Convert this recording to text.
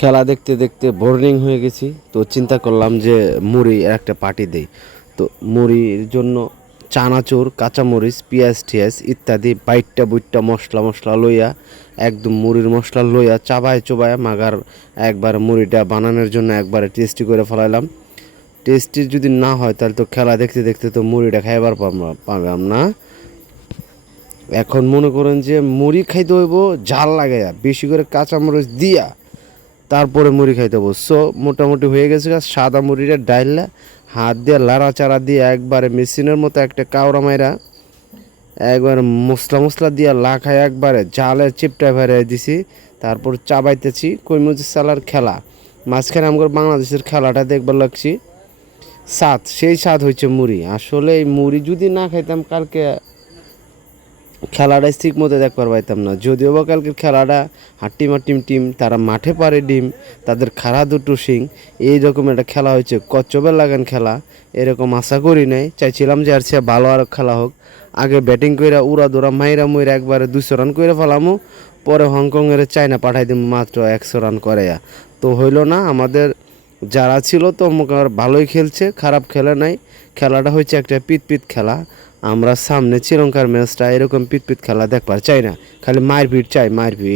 খেলা দেখতে দেখতে বোরিং হয়ে গেছি, তো চিন্তা করলাম যে মুড়ি একটা পার্টি দেই। তো মুড়ির জন্য চানাচুর, কাঁচামরিচ, পেঁয়াজ টিয়াজ ইত্যাদি বাইটটা বুইটটা মশলা মশলা লইয়া একদম মুড়ির মশলা লইয়া চাবায় চোবায় মাগার একবার মুড়িটা বানানোর জন্য একবারে টেস্টি করে ফেলাইলাম। টেস্টি যদি না হয় তাহলে তো খেলা দেখতে দেখতে তো মুড়িটা খাইবার পারলাম না। এখন মনে করেন যে মুড়ি খাইতে হইব ঝাল লাগাইয়া বেশি করে কাঁচামরিচ দিয়া, তারপরে মুড়ি খাইতে হবো। সো মোটামুটি হয়ে গেছে সাদা মুড়িটা ডাইলা হাত দিয়ে লাড়াচাড়া দিয়ে একবারে মেশিনের মতো একটা কাউরা মাইরা একবারে মশলা মশলা দিয়া লাখায় একবারে জালে চিপটা ভেড়াই দিছি। তারপর চাবাইতেছি কইমুচি চালার খেলা। মাঝখানে আমার বাংলাদেশের খেলাটা দেখবার লাগছি। স্বাদ সেই স্বাদ হয়েছে মুড়ি। আসলে এই মুড়ি যদি না খাইতাম কালকে খেলাটা ঠিক মতো দেখবার পাইতাম না। যদিও বা কালকের খেলাটা হাট্টিমা টিম তারা মাঠে পারে ডিম, তাদের খাড়া দুটো শিং, এইরকম একটা খেলা হয়েছে। কচ্চবের লাগান খেলা, এরকম আশা করি নাই। চাইছিলাম যে আর সে ভালো আর খেলা হোক। আগে ব্যাটিং কইরা উড়া দৌড়া মাইরা মইরা একবারে 200 রান করে ফেলামু, পরে হংকংয়ের চায়না পাঠাই দিব মাত্র 100 রান করে। তো হইল না, আমাদের যারা ছিল তো ভালোই খেলছে, খারাপ খেলে নাই। খেলাটা হচ্ছে একটা পিট খেলা। আমরা সামনে শ্রীলঙ্কার ম্যাচটা এরকম পিট খেলা দেখবার চাই না, খালি মারপিট চাই, মারপিট।